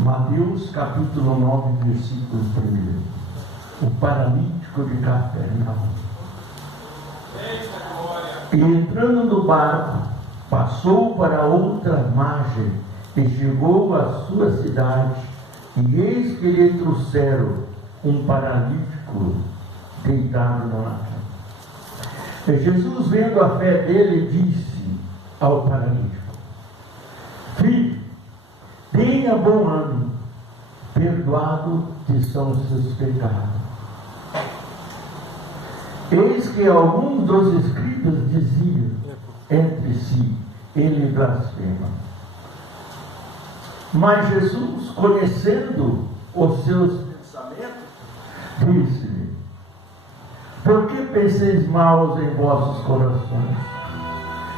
Mateus capítulo 9, versículo 1. O paralítico de Cafarnaum. E entrando no barco, passou para outra margem e chegou à sua cidade, e eis que lhe trouxeram um paralítico deitado na cama. E Jesus, vendo a fé dele, disse ao paralítico: Filho, tenha bom ânimo, perdoado te são os seus pecados. Eis que alguns dos escribas diziam entre si: ele blasfema. Mas Jesus, conhecendo os seus pensamentos, disse-lhe: por que penseis maus em vossos corações?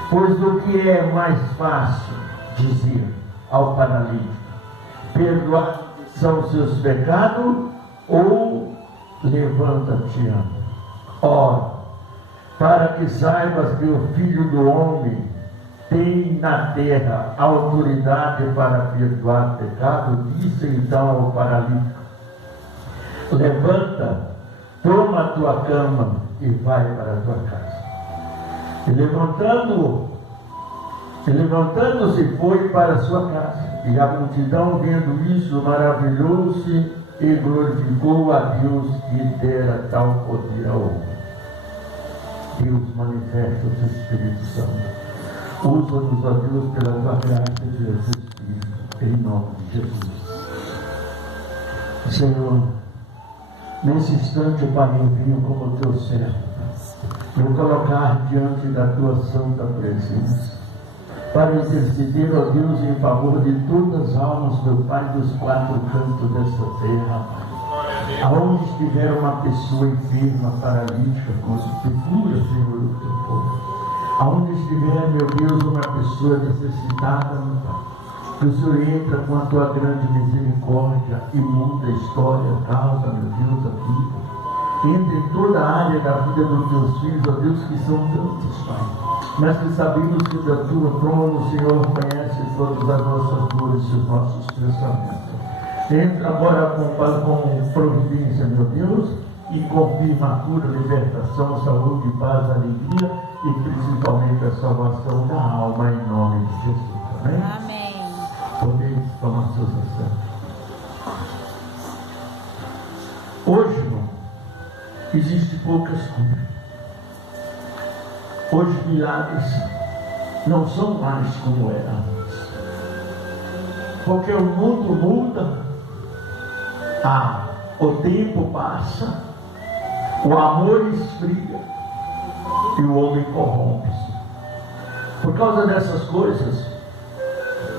Pois o que é mais fácil dizer ao paralítico: perdoar são os seus pecados, ou levanta-te e anda? Ora, para que saibas que o Filho do Homem tem na terra autoridade para perdoar pecado, disse então ao paralítico: levanta, toma a tua cama e vai para a tua casa. E levantando-se foi para a sua casa. E a multidão, vendo isso, maravilhou-se e glorificou a Deus que dera tal poder ao homem. Deus, manifesta o teu Espírito Santo. Usa-nos, ó Deus, pela tua graça e pelo teu Espírito, em nome de Jesus. Senhor, nesse instante, Pai, eu venho como teu servo, me colocar diante da tua santa presença, para interceder, ó Deus, em favor de todas as almas, meu Pai, dos quatro cantos desta terra, Pai. Aonde estiver uma pessoa enferma, paralítica, procura, Senhor, o teu povo. Aonde estiver, meu Deus, uma pessoa necessitada, meu Pai, que o Senhor entra com a tua grande misericórdia e muda a história, causa, meu Deus, a vida. Entra em toda a área da vida dos teus filhos, ó Deus, que são tantos, Pai, mas que sabemos que da tua trono, Senhor, conhece todas as nossas dores e os nossos pensamentos. Entra agora com providência, meu Deus, e confirma a cura, libertação, saúde, paz, alegria e principalmente a salvação da alma, em nome de Jesus. Amém? Amém. Podeis tomar seus assentos. Hoje, irmão, existem poucas curas. Hoje, milagres não são mais como eram antes. Porque o mundo muda, o tempo passa, o amor esfria e o homem corrompe-se. Por causa dessas coisas,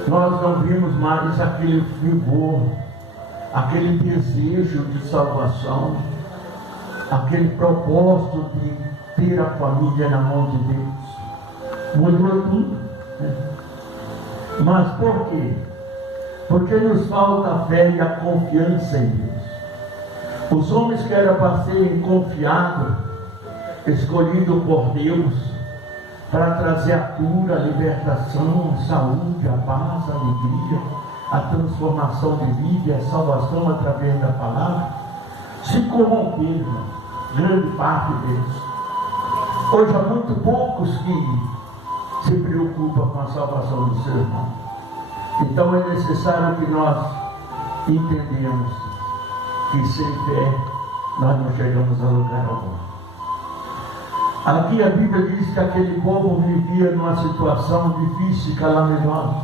nós não vimos mais aquele fervor, aquele desejo de salvação, aquele propósito de ter a família na mão de Deus. Mudou tudo, né? Mas por quê? Porque nos falta a fé e a confiança em Deus. Os homens que eram para serem confiados, escolhidos por Deus, para trazer a cura, a libertação, a saúde, a paz, a alegria, a transformação de vida e a salvação através da palavra, se corromperam, grande parte deles. Hoje há muito poucos que se preocupam com a salvação do seu irmão. Então é necessário que nós entendamos que sem fé nós não chegamos a lugar algum. Aqui a Bíblia diz que aquele povo vivia numa situação difícil, calamitosa,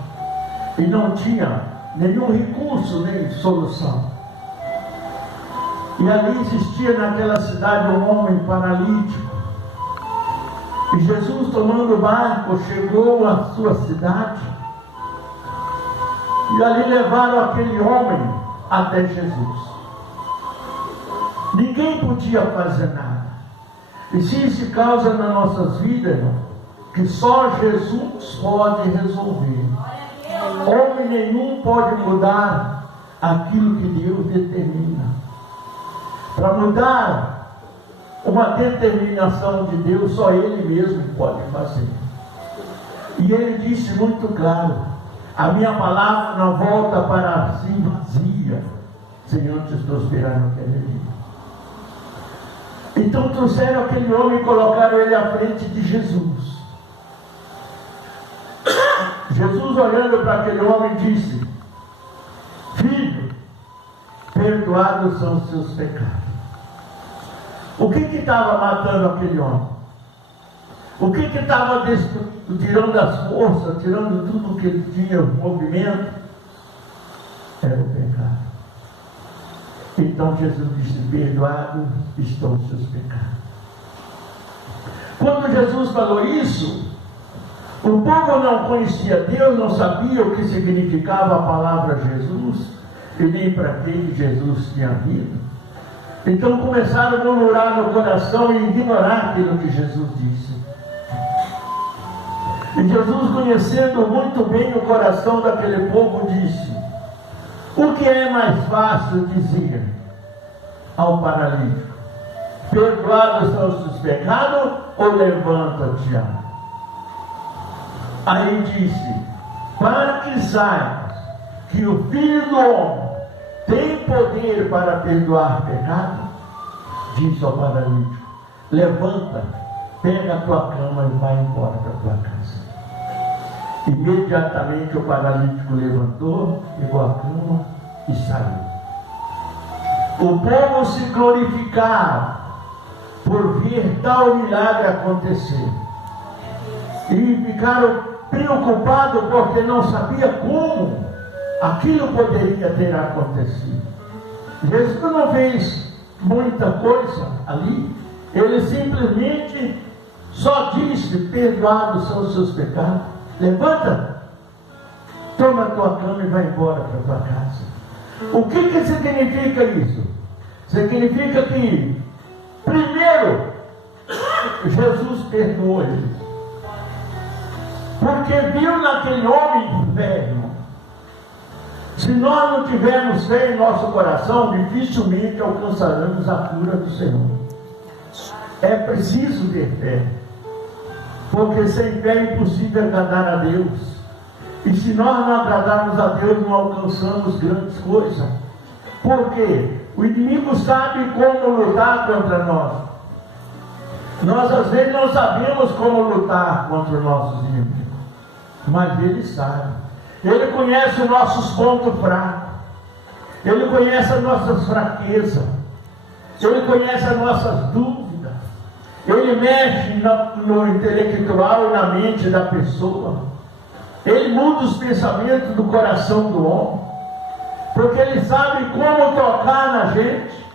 e não tinha nenhum recurso nem solução. E ali existia naquela cidade um homem paralítico. E Jesus, tomando o barco, chegou à sua cidade. E ali levaram aquele homem até Jesus. Ninguém podia fazer nada. E se isso causa nas nossas vidas, irmão, que só Jesus pode resolver. Homem nenhum pode mudar aquilo que Deus determina. Para mudar uma determinação de Deus, só Ele mesmo pode fazer. E Ele disse muito claro: A minha palavra não volta para si vazia, sem antes prosperar no que ele diz. Então trouxeram aquele homem e colocaram ele à frente de Jesus. Jesus, olhando para aquele homem, disse: filho, perdoados são os seus pecados. O que estava matando aquele homem? O que estava tirando as forças, tirando tudo que ele tinha, o movimento? Era o pecado. Então Jesus disse: perdoados estão os seus pecados. Quando Jesus falou isso, o povo não conhecia Deus, não sabia o que significava a palavra Jesus, e nem para quem Jesus tinha vindo. Então começaram a murmurar no coração e ignorar aquilo que Jesus disse. E Jesus, conhecendo muito bem o coração daquele povo, disse: o que é mais fácil dizer ao paralítico: perdoados são os seus pecados, ou levanta-te, anda? Aí disse: para que saibas que o Filho do Homem tem poder para perdoar pecado, disse ao paralítico: levanta, pega a tua cama e vai embora para a tua casa. Imediatamente o paralítico levantou, pegou a cama e saiu. O povo se glorificava por ver tal milagre acontecer, e ficaram preocupados porque não sabia como aquilo poderia ter acontecido. Jesus não fez muita coisa ali, ele simplesmente só disse: perdoados são os seus pecados, levanta, toma a tua cama e vai embora para a tua casa. O que significa isso? Significa que, primeiro, Jesus perdoou eles, porque viu naquele homem velho. Se nós não tivermos fé em nosso coração, dificilmente alcançaremos a cura do Senhor. É preciso ter fé, porque sem fé é impossível agradar a Deus. E se nós não agradarmos a Deus, não alcançamos grandes coisas. Por quê? O inimigo sabe como lutar contra nós. Nós às vezes não sabemos como lutar contra os nossos inimigos, mas ele sabe. Ele conhece os nossos pontos fracos, ele conhece as nossas fraquezas, ele conhece as nossas dúvidas, ele mexe no intelectual e na mente da pessoa. Ele muda os pensamentos do coração do homem, porque ele sabe como tocar na gente.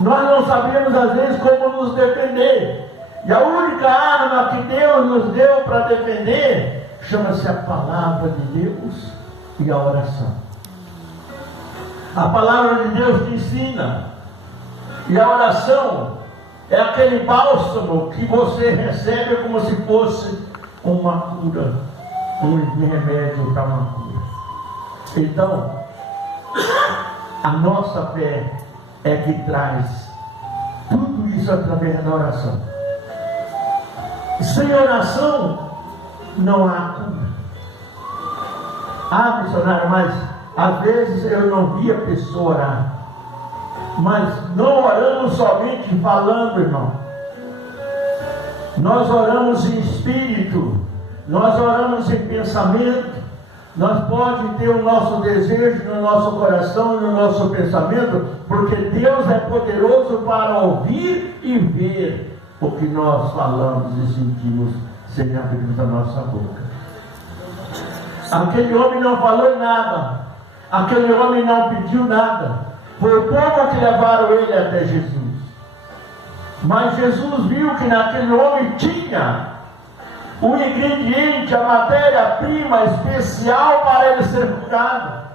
Nós não sabemos às vezes como nos defender, e a única arma que Deus nos deu para defender chama-se a palavra de Deus e a oração. A palavra de Deus te ensina, e a oração é aquele bálsamo que você recebe como se fosse uma cura, um remédio para uma cura. Então, a nossa fé é que traz tudo isso através da oração. Sem oração não há cura. Ah, missionário, mas às vezes eu não vi a pessoa orar. Mas não oramos somente falando, irmão. Nós oramos em espírito, nós oramos em pensamento. Nós podemos ter o nosso desejo no nosso coração e no nosso pensamento, porque Deus é poderoso para ouvir e ver o que nós falamos e sentimos sem abrir a nossa boca. Aquele homem não falou nada, aquele homem não pediu nada, foi o povo que levaram ele até Jesus. Mas Jesus viu que naquele homem tinha o ingrediente, a matéria-prima especial para ele ser curado.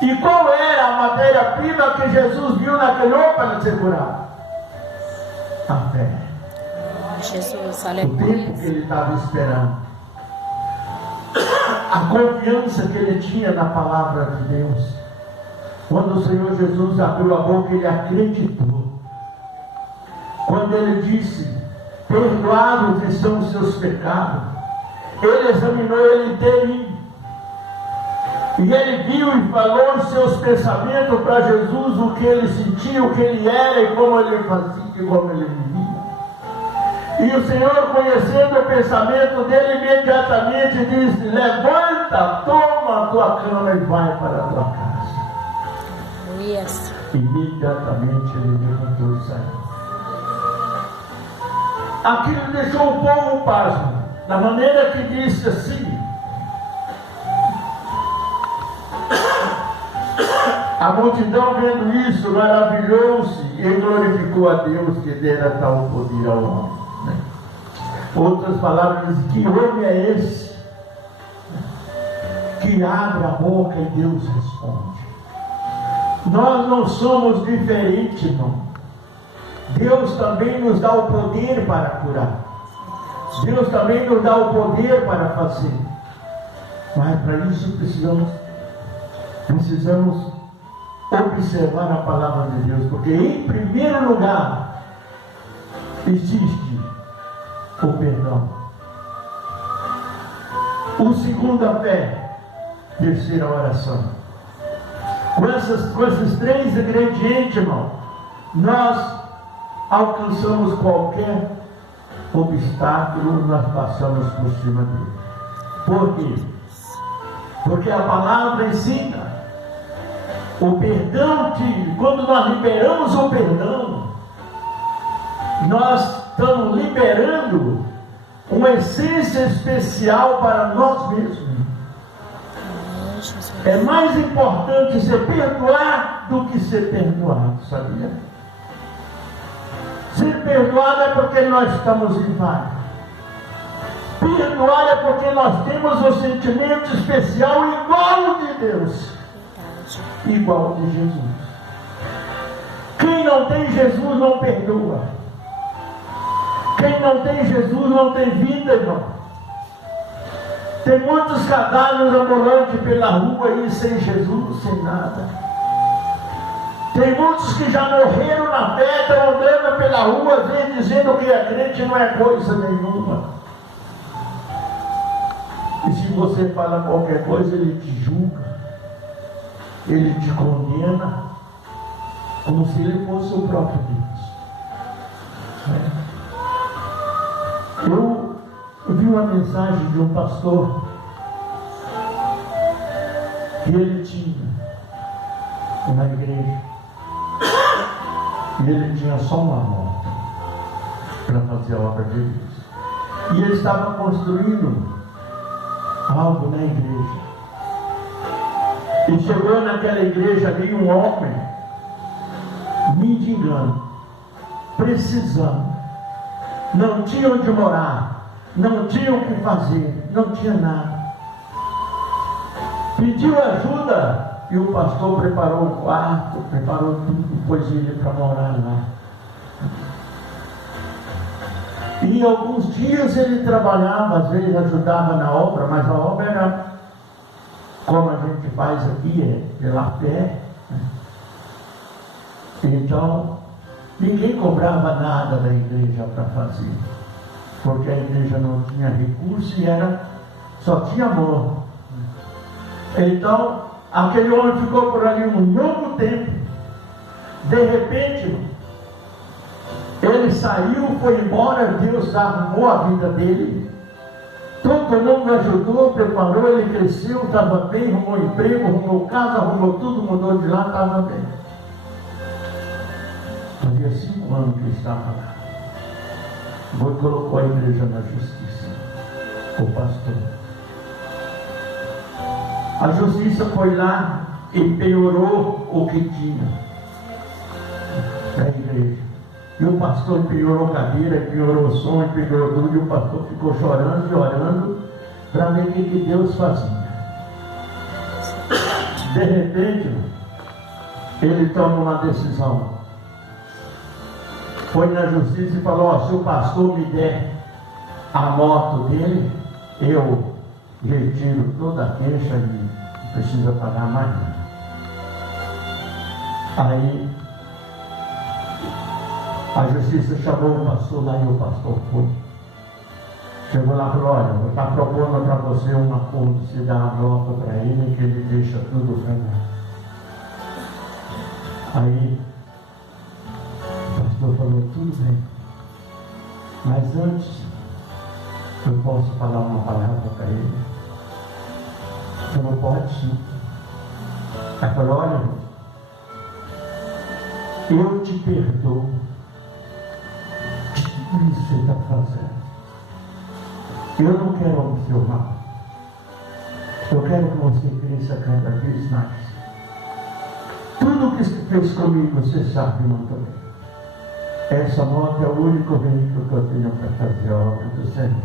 E qual era a matéria-prima que Jesus viu naquele homem para ele ser curado? A fé. Jesus, O aleluia. tempo que ele estava esperando, a confiança que ele tinha na palavra de Deus. Quando o Senhor Jesus abriu a boca, ele acreditou. Quando ele disse: perdoados são os seus pecados, ele examinou ele inteirinho. E ele viu e falou em seus pensamentos para Jesus o que ele sentia, o que ele era e como ele fazia, e como ele vivia. E o Senhor, conhecendo o pensamento dele, imediatamente disse: levanta, toma a tua cama e vai para a tua casa. Yes. Imediatamente ele levantou e saiu. Aquilo deixou o povo pasmo, da maneira que disse assim: a multidão, vendo isso, maravilhou-se e glorificou a Deus que dera tal poder ao homem. Outras palavras dizem: que homem é esse que abre a boca e Deus responde? Nós não somos diferentes, não. Deus também nos dá o poder para curar. Deus também nos dá o poder para fazer. Mas para isso precisamos observar a palavra de Deus, porque em primeiro lugar existe o perdão. O segundo, a fé. Terceira, a oração. Com esses três ingredientes, irmão, nós alcançamos qualquer obstáculo, nós passamos por cima dele. Por quê? Porque a palavra ensina o perdão, que quando nós liberamos o perdão, nós estamos liberando uma essência especial para nós mesmos. É mais importante ser perdoar do que ser perdoado, sabia? Ser perdoado é porque nós estamos em paz. Perdoar é porque nós temos um sentimento especial igual de Deus, igual de Jesus. Quem não tem Jesus não perdoa. Quem não tem Jesus não tem vida, irmão. Tem muitos cadáveres ambulantes pela rua aí, sem Jesus, sem nada. Tem muitos que já morreram na fé, estão andando pela rua, às vezes dizendo que é crente não é coisa nenhuma. E se você fala qualquer coisa, ele te julga, ele te condena, como se ele fosse o próprio Deus. Eu vi uma mensagem de um pastor que ele tinha uma igreja e ele tinha só uma moto para fazer a obra de Deus, e ele estava construindo algo na igreja, e chegou naquela igreja ali um homem mendigando, precisando, não tinha onde morar, não tinha o que fazer, não tinha nada. Pediu ajuda e o pastor preparou o quarto, preparou tudo, pôs ele para morar lá. E alguns dias ele trabalhava, às vezes ajudava na obra, mas a obra era como a gente faz aqui, pela fé. Então, ninguém cobrava nada da igreja para fazer, porque a igreja não tinha recurso e só tinha amor. Então, aquele homem ficou por ali um longo tempo. De repente, ele saiu, foi embora, Deus arrumou a vida dele. Todo mundo ajudou, preparou, ele cresceu, estava bem, arrumou emprego, arrumou casa, arrumou tudo, mudou de lá, estava bem. Havia 5 anos que ele estava lá. Deus colocou a igreja na justiça, o pastor. A justiça foi lá e piorou o que tinha da igreja. E o pastor piorou cadeira, piorou som, piorou tudo, e o pastor ficou chorando e orando para ver o que Deus fazia. De repente, ele toma uma decisão. Foi na justiça e falou: se o pastor me der a moto dele, eu retiro toda a queixa e não precisa pagar mais nada. Aí a justiça chamou o pastor lá e o pastor foi. Chegou lá e falou: olha, vou estar propondo para você um acordo, se dá uma nota para ele, que ele deixa tudo para mim. Aí o pastor falou: tudo bem, mas antes eu posso falar uma palavra para ele? Você não pode, sim. Aí falou: olha, eu te perdoo de tudo isso que você está fazendo. Eu não quero o seu mal. Eu quero que você cresça cada vez mais. Tudo que você fez comigo, você sabe muito bem. Essa moto é o único veículo que eu tenho para fazer a obra do Senhor.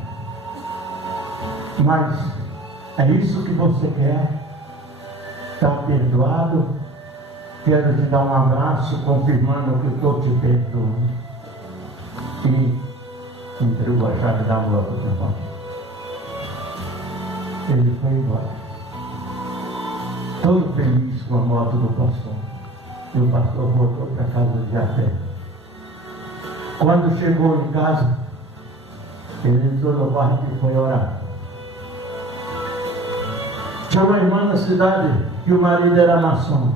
Mas é isso que você quer? Está perdoado? Quero te dar um abraço, confirmando que eu estou te perdoando. E entregou a chave da moto para o irmão. Ele foi embora, todo feliz com a moto do pastor. E o pastor voltou para casa de a pé. Quando chegou em casa, ele entrou no quarto e foi orar. Tinha uma irmã na cidade que o marido era maçom.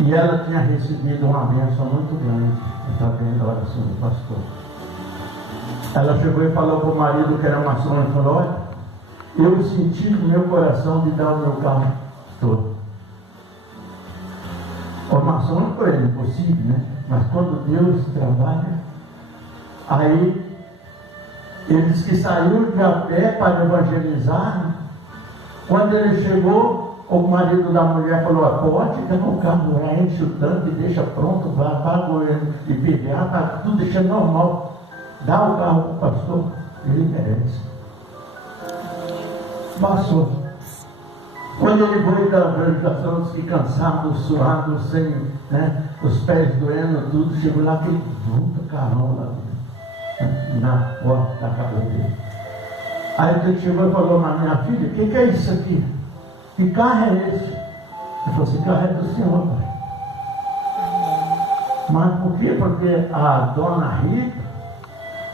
E ela tinha recebido uma bênção muito grande através da oração do pastor. Ela chegou e falou para o marido que era maçom, e falou: olha, eu senti no meu coração de dar o meu carro todo. O maçom não foi impossível, né? Mas quando Deus trabalha, aí ele disse que saiu de a pé para evangelizar. Quando ele chegou, o marido da mulher falou: pode dar o carro lá, enche o tanque, deixa pronto, vai, paga ele e pegar, tá tudo deixando normal. Dá o carro para o pastor, ele merece. Passou. Quando ele foi da evangelização, disse que cansado, suado, sem, né, os pés doendo, tudo, chegou lá, aquele puta carrão lá, na porta da casa dele. Aí ele chegou e falou: mas minha filha, o que é isso aqui? Que carro é esse? Ele falou: esse carro é do senhor, pai. Mas por quê? Porque a dona Rita,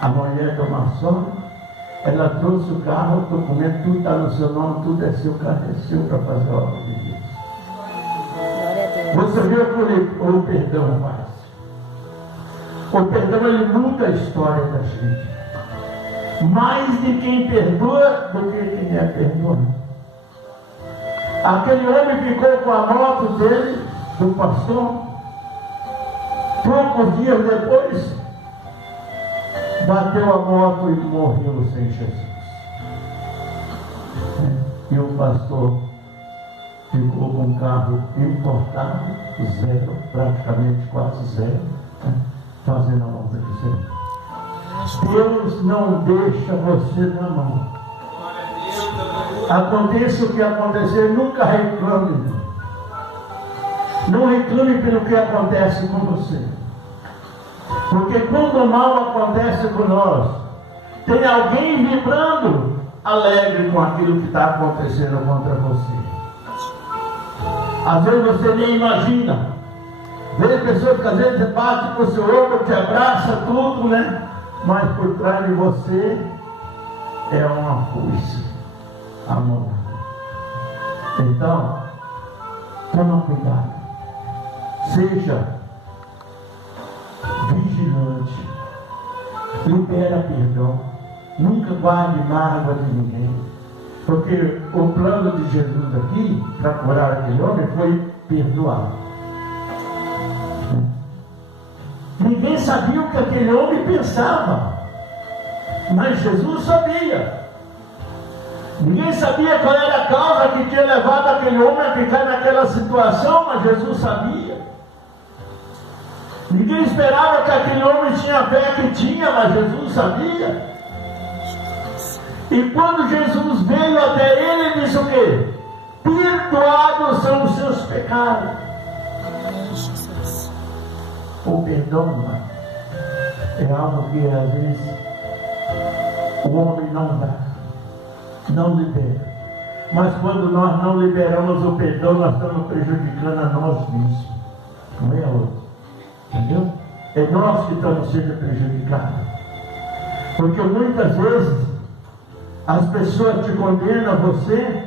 a mulher do maçom, ela trouxe o carro, o documento, tudo está no seu nome, tudo é seu, o carro é seu para fazer a obra de Deus. Você viu o que o perdão faz? O perdão, ele muda a história da gente. Mais de quem perdoa do que quem é perdoado. Aquele homem ficou com a moto dele, do pastor, poucos dias depois, bateu a moto e morreu sem Jesus. E o pastor ficou com um carro importado, zero, praticamente quase zero, fazendo a obra do Senhor. Deus não deixa você na mão. Aconteça o que acontecer, nunca reclame. Não reclame pelo que acontece com você. Porque quando o mal acontece com nós, tem alguém vibrando alegre com aquilo que está acontecendo contra você. Às vezes você nem imagina. Vê pessoas que às vezes batem com o seu ombro, te abraça tudo, né? Mas por trás de você é uma força, amor. Então, toma cuidado. Seja vigilante. Libera perdão. Nunca guarde mágoa de ninguém. Porque o plano de Jesus aqui, para curar aquele homem, foi perdoar. Ninguém sabia o que aquele homem pensava. Mas Jesus sabia. Ninguém sabia qual era a causa que tinha levado aquele homem a ficar naquela situação, mas Jesus sabia. Ninguém esperava que aquele homem tinha a fé que tinha, mas Jesus sabia. E quando Jesus veio até ele, ele disse o quê? Perdoados são os seus pecados. O perdão é algo que às vezes o homem não dá, não libera. Mas quando nós não liberamos o perdão, nós estamos prejudicando a nós mesmos, não é a outro. Entendeu? É nós que estamos sendo prejudicados. Porque muitas vezes as pessoas te condenam você,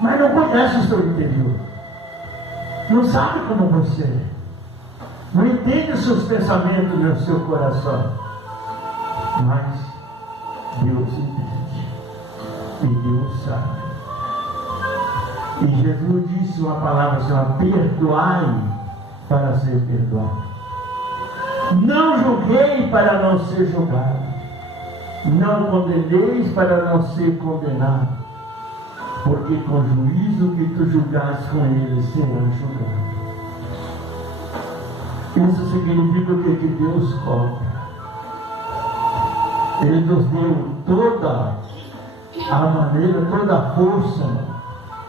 mas não conhecem o seu interior. Não sabe como você é. Não entende os seus pensamentos no seu coração. Mas Deus entende. E Deus sabe. E Jesus disse uma palavra assim: perdoai para ser perdoado. Não julguei para não ser julgado. Não condeneis para não ser condenado. Porque com o juízo que tu julgares com eles serão julgados. Isso significa o que Deus cobra. Ele nos deu toda a maneira, toda a força.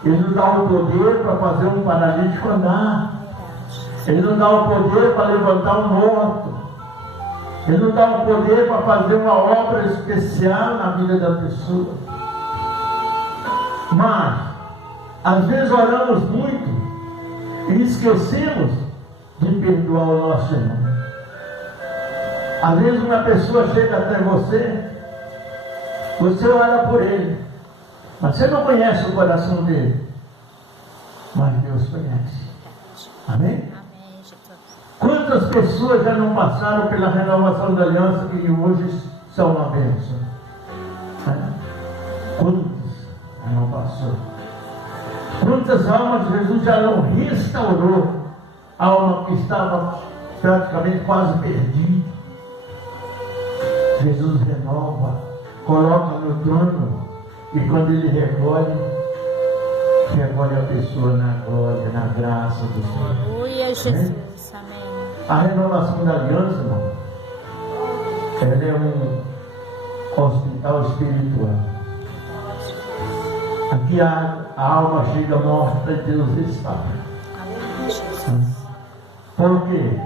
Ele nos dá o poder para fazer um paralítico andar. Ele nos dá o poder para levantar um morto. Ele nos dá o poder para fazer uma obra especial na vida da pessoa. Mas, às vezes oramos muito e esquecemos de perdoar o nosso irmão. Às vezes uma pessoa chega até você, você ora por ele, mas você não conhece o coração dele. Mas Deus conhece. Amém? Quantas pessoas já não passaram pela renovação da aliança que hoje são uma bênção? Quantas já não passou? Quantas almas Jesus já não restaurou? A alma que estava praticamente quase perdida. Jesus renova, coloca no trono, e quando ele recolhe a pessoa na glória, na graça do Senhor. Aleluia, Jesus. Amém. A renovação da aliança, irmão, ela é um hospital espiritual. Aqui a alma chega morta e Deus restaura. Aleluia, Jesus. Por quê?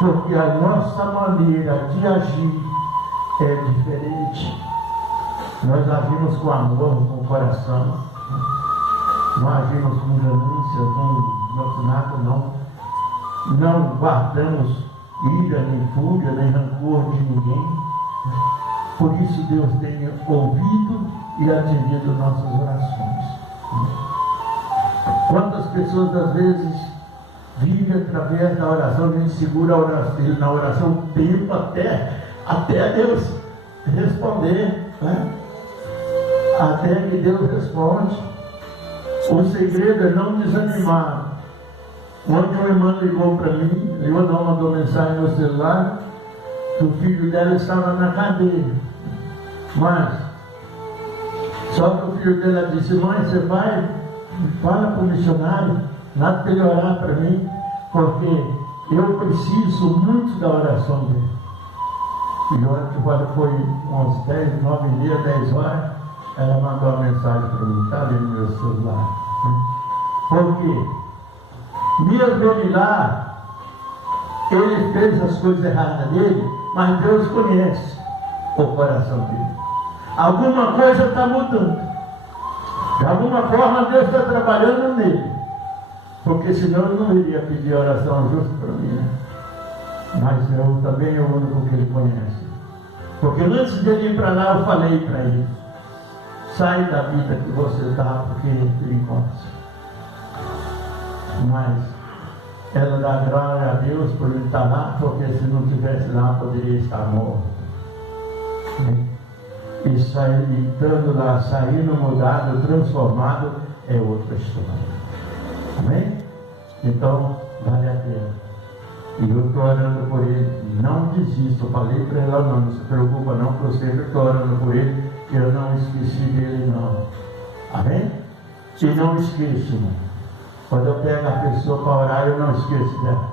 Porque a nossa maneira de agir é diferente. Nós agimos com amor, com coração. Não agimos com ganância, com nada, não. Não guardamos ira, nem fúria, nem rancor de ninguém. Por isso Deus tem ouvido e atendido nossas orações. Quantas pessoas às vezes vivem através da oração, a gente segura a oração, na oração o tempo até Deus responder, né? Até que Deus responde. O segredo é não desanimar. Ontem uma irmã ligou para mim, mandou mensagem no celular, que o filho dela estava na cadeia. Mas, só que o filho dela disse: mãe, você vai, fala para o missionário, nada para ele orar para mim, porque eu preciso muito da oração dele. E ontem, quando foi uns 10, 9 dias, 10 horas, ela mandou uma mensagem para mim, está ali no meu celular. Por quê? Mesmo ele lá, ele fez as coisas erradas dele, mas Deus conhece o coração dele. Alguma coisa está mudando. De alguma forma Deus está trabalhando nele. Porque senão eu não iria pedir oração justa para mim, né? Mas eu também é o único que ele conhece. Porque antes dele ir para lá, eu falei para ele: sai da vida que você está, porque ele encontra. Mas ela dá glória a Deus por ele estar lá, porque se não estivesse lá, poderia estar morto. E sair, estando lá, saindo mudado, transformado, é outra história. Amém? Então, vale a pena. E eu estou orando por ele. Não desista. Eu falei para ela: não se preocupa não, que eu sempre estou orando por ele, que eu não esqueci dele não. Amém? E não esqueça, irmão. Quando eu pego a pessoa para orar, eu não esqueço dela.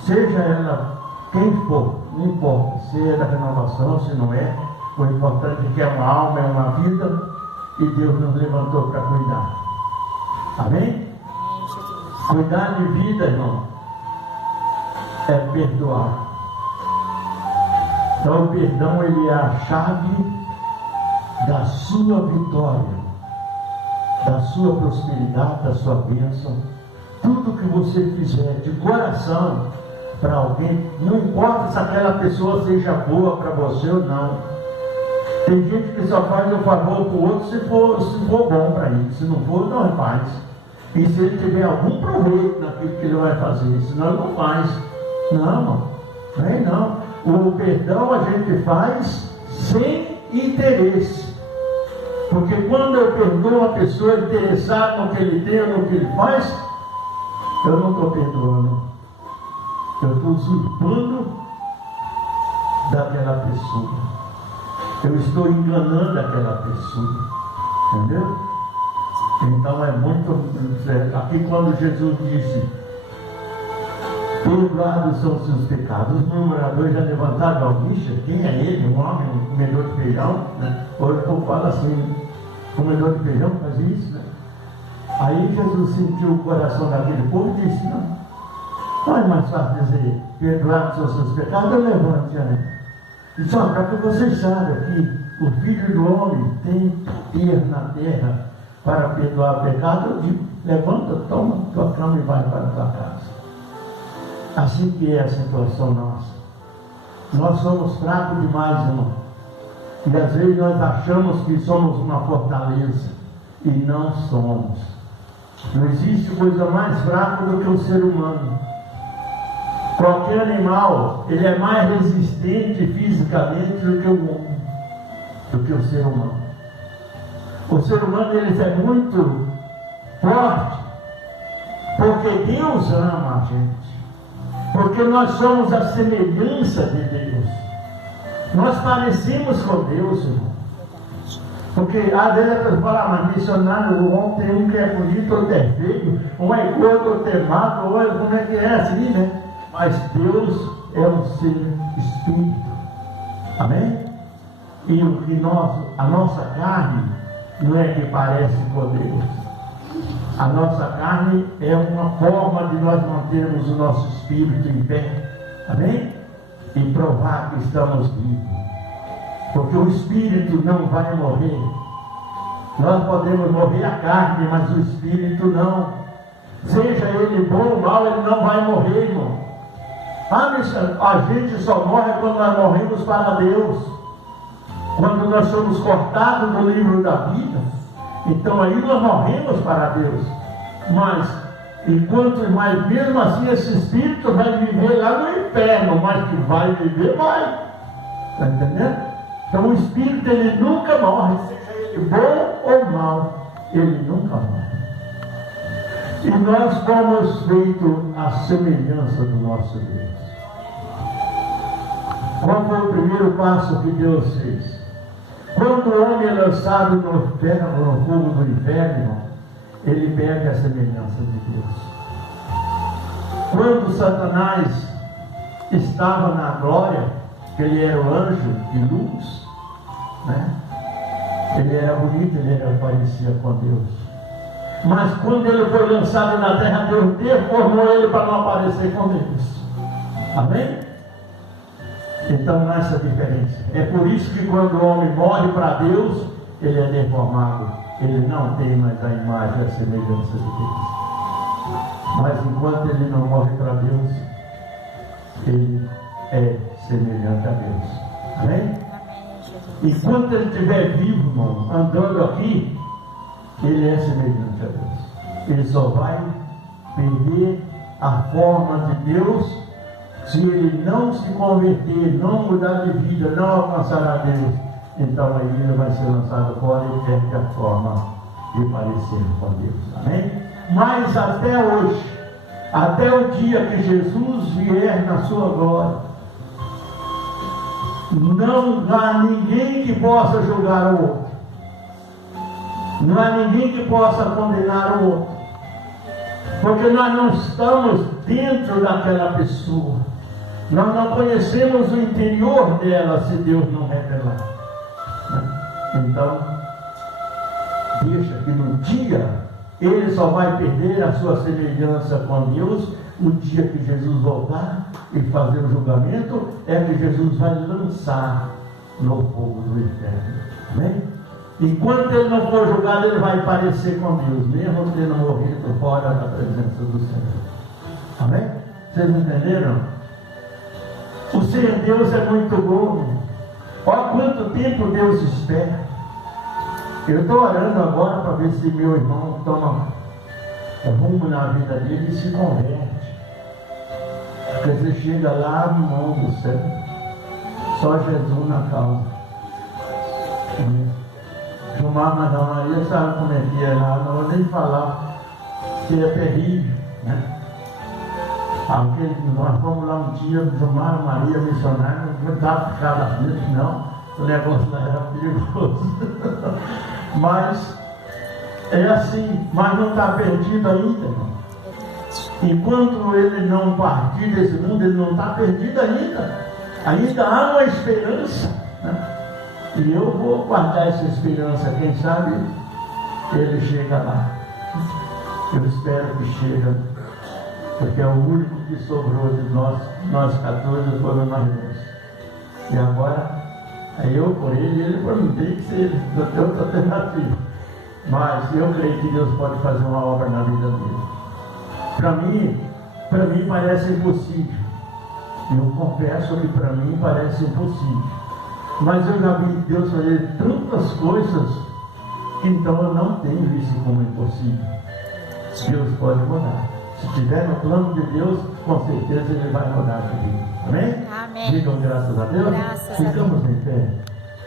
Seja ela quem for, não importa se é da renovação, se não é. O importante é que é uma alma, é uma vida, e Deus nos levantou para cuidar. Amém? Cuidar de vida, irmão, é perdoar. Então o perdão, ele é a chave da sua vitória, da sua prosperidade, da sua bênção. Tudo que você fizer de coração, para alguém, não importa se aquela pessoa seja boa para você ou não. Tem gente que só faz o favor para o outro se for bom para ele. Se não for, não faz. E se ele tiver algum proveito naquilo que ele vai fazer, senão ele não faz. Não, não. O perdão a gente faz sem interesse. Porque quando eu perdoo uma pessoa interessada no que ele tem ou no que ele faz, eu não estou perdoando. Eu estou usurpando daquela pessoa. Eu estou enganando aquela pessoa. Entendeu? Então é muito. Aqui quando Jesus disse: perdoados são os seus pecados. Os murmuradores já levantaram a bicha. Quem é ele? Um homem, um comedor de feijão? Né? Ou o povo fala assim: comedor de feijão faz isso, né? Aí Jesus sentiu o coração daquele povo e disse: não é mais fácil dizer perdoados são os seus pecados, eu levante aí. E só para que vocês saibam que o Filho do Homem tem poder na terra para perdoar o pecado, eu digo: levanta, toma tua cama e vai para a tua casa. Assim que é a situação nossa. Nós somos fracos demais, irmão. E às vezes nós achamos que somos uma fortaleza. E não somos. Não existe coisa mais fraca do que o ser humano. Qualquer animal, ele é mais resistente fisicamente do que o homem, do que o ser humano. O ser humano, ele é muito forte, porque Deus ama a gente. Porque nós somos a semelhança de Deus. Nós parecemos com Deus, irmão. Porque às vezes a pessoa fala: mas missionário, o homem tem um que é bonito, outro é feio, um é gordo, outro é magro, ou como é que é assim, né? Mas Deus é um ser espírito. Amém? E a nossa carne não é que parece com Deus. A nossa carne é uma forma de nós mantermos o nosso espírito em pé. Amém? E provar que estamos vivos. Porque o espírito não vai morrer. Nós podemos morrer a carne, mas o espírito não. Seja ele bom ou mal, ele não vai morrer, irmão. A gente só morre quando nós morremos para Deus. Quando nós somos cortados do livro da vida, então aí nós morremos para Deus. Mas mesmo assim esse espírito vai viver lá no inferno, mas que vai viver, vai. Está entendendo? Então o espírito, ele nunca morre, seja ele bom ou mal, ele nunca morre. E nós fomos feitos à semelhança do nosso Deus. Qual foi o primeiro passo que Deus fez? Quando o homem é lançado no fogo do inferno, ele perde a semelhança de Deus. Quando Satanás estava na glória, que ele era o anjo de luz, né? Ele era bonito, ele parecia com Deus. Mas quando ele foi lançado na terra, Deus deformou ele para não aparecer com Deus. Amém? Então não é essa diferença. É por isso que quando o homem morre para Deus, ele é deformado. Ele não tem mais a imagem e a semelhança de Deus. Mas enquanto ele não morre para Deus, ele é semelhante a Deus. Amém? Enquanto ele estiver vivo, irmão, andando aqui, ele é semelhante a Deus. Ele só vai perder a forma de Deus se ele não se converter, não mudar de vida, não alcançar a Deus. Então aí ele vai ser lançado fora e perde a forma de parecer com Deus. Amém? Mas até hoje, até o dia que Jesus vier na sua glória, não há ninguém que possa julgar o outro. Não há ninguém que possa condenar o outro. Porque nós não estamos dentro daquela pessoa. Nós não conhecemos o interior dela se Deus não revelar. Então, deixa que no dia ele só vai perder a sua semelhança com Deus. O dia que Jesus voltar e fazer o julgamento, é que Jesus vai lançar no fogo do inferno. Amém? Enquanto ele não for julgado, ele vai parecer com Deus, mesmo tendo morrido fora da presença do Senhor. Amém? Vocês entenderam? O ser Deus é muito bom. Olha quanto tempo Deus espera. Eu estou orando agora para ver se meu irmão toma rumo na vida dele e se converte. Porque você chega lá no mão do céu, só Jesus na causa. Filmar Madame Maria, sabe como é que é lá? Não vou nem falar, que é terrível, né? Nós fomos lá um dia filmar Maria missionária, não dá para ficar lá dentro, não. O negócio lá era perigoso. Mas é assim, mas não está perdido ainda, irmão. Enquanto ele não partir desse mundo, ele não está perdido ainda. Ainda há uma esperança, né? E eu vou guardar essa esperança. Quem sabe ele chega lá. Eu espero que chegue, porque é o único que sobrou de nós 14 foram nós dois. E agora, eu por ele por mim, tem que ser outra alternativa. Mas eu creio que Deus pode fazer uma obra na vida dele. Para mim parece impossível. Eu confesso que para mim parece impossível. Mas eu já vi Deus fazer tantas coisas, então eu não tenho isso como impossível. Deus pode mudar. Se tiver no plano de Deus, com certeza Ele vai mudar a vida. Amém? Amém. Digam graças a Deus. Graças a Deus. Ficamos em pé.